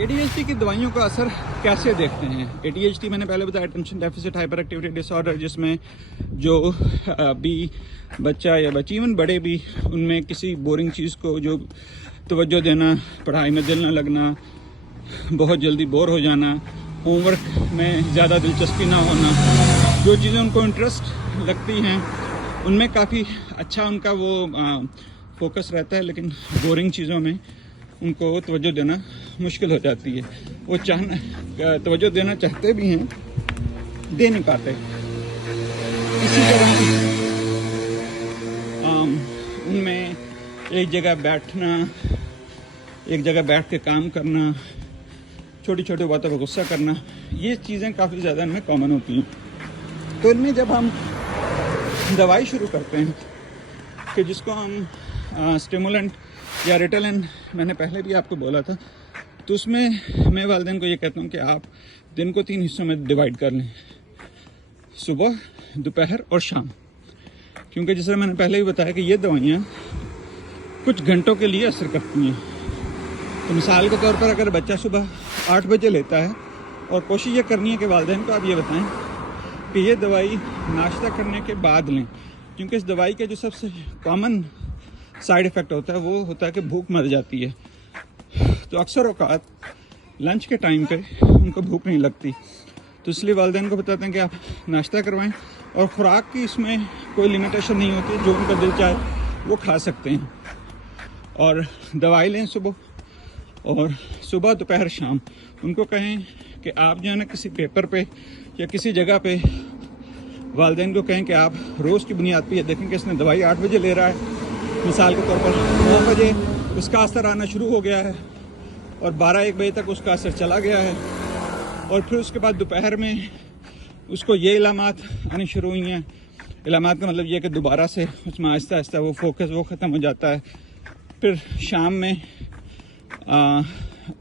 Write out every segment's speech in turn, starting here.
ADHD की दवाइयों का असर कैसे देखते हैं? ADHD मैंने पहले बताया, tension deficit hyper activity disorder, जिसमें जो भी बच्चा या बच्ची, इवन बड़े भी, उनमें किसी बोरिंग चीज़ को जो तवज्जो देना, पढ़ाई में दिल न लगना, बहुत जल्दी बोर हो जाना, होमवर्क में ज़्यादा दिलचस्पी ना होना, जो चीज़ें उनको इंटरेस्ट लगती हैं उनमें काफ़ी अच्छा उनका वो फोकस रहता है, लेकिन बोरिंग चीज़ों में उनको तवज्जो देना मुश्किल हो जाती है। वो तवज्जो देना चाहते भी हैं, दे नहीं पाते। इसी तरह उनमें एक जगह बैठना, एक जगह बैठ के काम करना, छोटी छोटी बातों पर गुस्सा करना, ये चीज़ें काफ़ी ज़्यादा इनमें कॉमन होती हैं। तो इनमें जब हम दवाई शुरू करते हैं कि जिसको हम स्टिमुलेंट या रिटेलिन, मैंने पहले भी आपको बोला था, तो उसमें मैं वालिदैन को ये कहता हूँ कि आप दिन को 3 हिस्सों में डिवाइड कर लें, सुबह, दोपहर और शाम। क्योंकि जिस तरह मैंने पहले भी बताया कि ये दवाइयाँ कुछ घंटों के लिए असर करती हैं। तो मिसाल के तौर पर अगर बच्चा सुबह 8 बजे लेता है, और कोशिश ये करनी है कि वालिदैन को आप ये बताएं कि ये दवाई नाश्ता करने के बाद लें, क्योंकि इस दवाई के जो सबसे कॉमन साइड इफ़ेक्ट होता है वो होता है कि भूख मर जाती है। तो अक्सर औकात लंच के टाइम पे उनको भूख नहीं लगती, तो इसलिए वालिदैन को बताते हैं कि आप नाश्ता करवाएं, और ख़ुराक की इसमें कोई लिमिटेशन नहीं होती, जो उनका दिल चाहे वो खा सकते हैं, और दवाई लें सुबह, और सुबह, दोपहर, शाम। उनको कहें कि आप जो है ना किसी पेपर पे या किसी जगह पे वालिदैन को कहें कि आप रोज़ की बुनियाद पे ये देखें कि इसने दवाई 8 बजे ले रहा है, मिसाल के तौर पर 9 बजे उसका असर आना शुरू हो गया है और 12-1 बजे तक उसका असर चला गया है, और फिर उसके बाद दोपहर में उसको ये इलामात आनी शुरू हुई हैं। इलामात का मतलब ये कि दोबारा से उसमें आहिस्ता आहिस्ता वो फोकस वो ख़त्म हो जाता है। फिर शाम में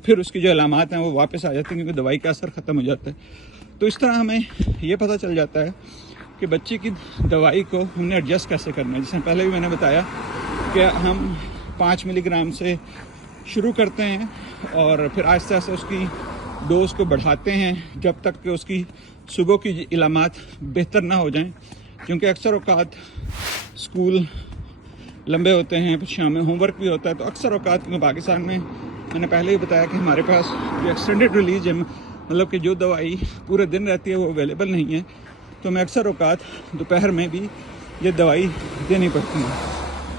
फिर उसकी जो इलामात हैं वो वापस आ जाती हैं, क्योंकि दवाई का असर ख़त्म हो जाता है। तो इस तरह हमें ये पता चल जाता है कि बच्चे की दवाई को हमने एडजस्ट कैसे करना है। जैसे पहले भी मैंने बताया कि हम 5 मिलीग्राम से शुरू करते हैं, और फिर आहिस्ता आहिस्ता उसकी डोज को बढ़ाते हैं जब तक कि उसकी सुबह की इलामात बेहतर ना हो जाएं, क्योंकि अक्सर औकात स्कूल लंबे होते हैं, फिर शाम में होमवर्क भी होता है। तो अक्सर औकात, क्योंकि पाकिस्तान में मैंने पहले ही बताया कि हमारे पास जो एक्सटेंडेड रिलीज है, मतलब कि जो दवाई पूरे दिन रहती है वो अवेलेबल नहीं है, तो मैं अक्सर औकात दोपहर में भी ये दवाई देनी पड़ती है।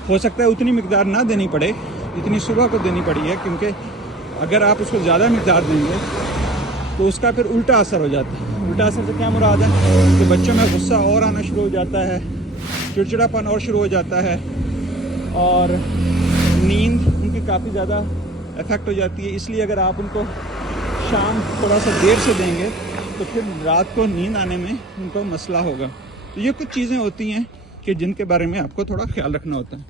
हो सकता है उतनी मिकदार ना देनी पड़े जितनी सुबह को देनी पड़ी है, क्योंकि अगर आप उसको ज़्यादा मिकदार देंगे तो उसका फिर उल्टा असर हो जाता है। उल्टा असर से क्या मुराद है कि बच्चों में गुस्सा और आना शुरू हो जाता है, चिड़चिड़ापन और शुरू हो जाता है, और नींद उनकी काफ़ी ज़्यादा इफ़ेक्ट हो जाती है। इसलिए अगर आप उनको शाम थोड़ा सा देर से देंगे तो फिर रात को नींद आने में उनको मसला होगा। तो ये कुछ चीज़ें होती हैं कि जिनके बारे में आपको थोड़ा ख्याल रखना होता है।